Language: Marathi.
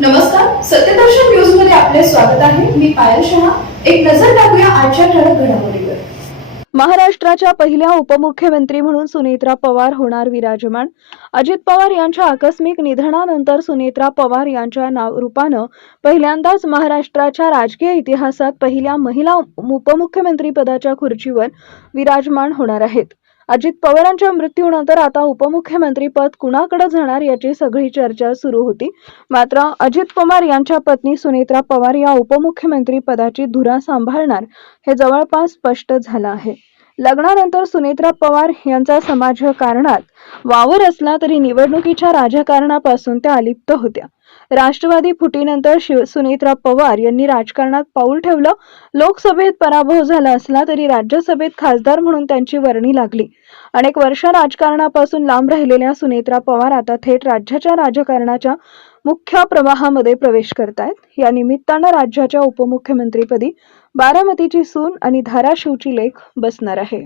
नमस्कार, सत्यदर्शन न्यूज मध्ये आपले स्वागत आहे. मी पायल शहा. एक नजर टाकूया आजच्या ठळक घडामोडीवर. महाराष्ट्राच्या पहिल्या उपमुख्यमंत्री म्हणून सुनेत्रा पवार होणार विराजमान. अजित पवार यांच्या आकस्मिक निधनानंतर सुनेत्रा पवार यांच्या रूपानं पहिल्यांदाच महाराष्ट्राच्या राजकीय इतिहासात पहिल्या महिला उपमुख्यमंत्री पदाच्या खुर्चीवर विराजमान होणार आहेत. अजित पवारांच्या मृत्यूनंतर आता उपमुख्यमंत्री पद कुणाकडे जाणार याची सगळी चर्चा सुरू होती. मात्र अजित पवार यांच्या पत्नी सुनेत्रा पवार या उपमुख्यमंत्री पदाची धुरा सांभाळणार हे जवळपास स्पष्ट झालं आहे. लग्नानंतर सुनेत्रा पवार यांचा समाजकारणात वावर असला तरी निवडणुकीच्या राजकारणापासून त्या अलिप्त होत्या. राष्ट्रवादी फुटीनंतर सुनेत्रा पवार यांनी राजकारणात पाऊल ठेवलं. लोकसभेत पराभव झाला असला तरी राज्यसभेत खासदार म्हणून त्यांची वर्णी लागली. अनेक वर्ष राजकारणापासून लांब राहिलेल्या सुनेत्रा पवार आता थेट राज्याच्या राजकारणाच्या मुख्य प्रवाहामध्ये प्रवेश करतायत. या निमित्तानं राज्याच्या उपमुख्यमंत्रीपदी बारामतीची सून आणि धाराशिवची लेक बसणार आहे.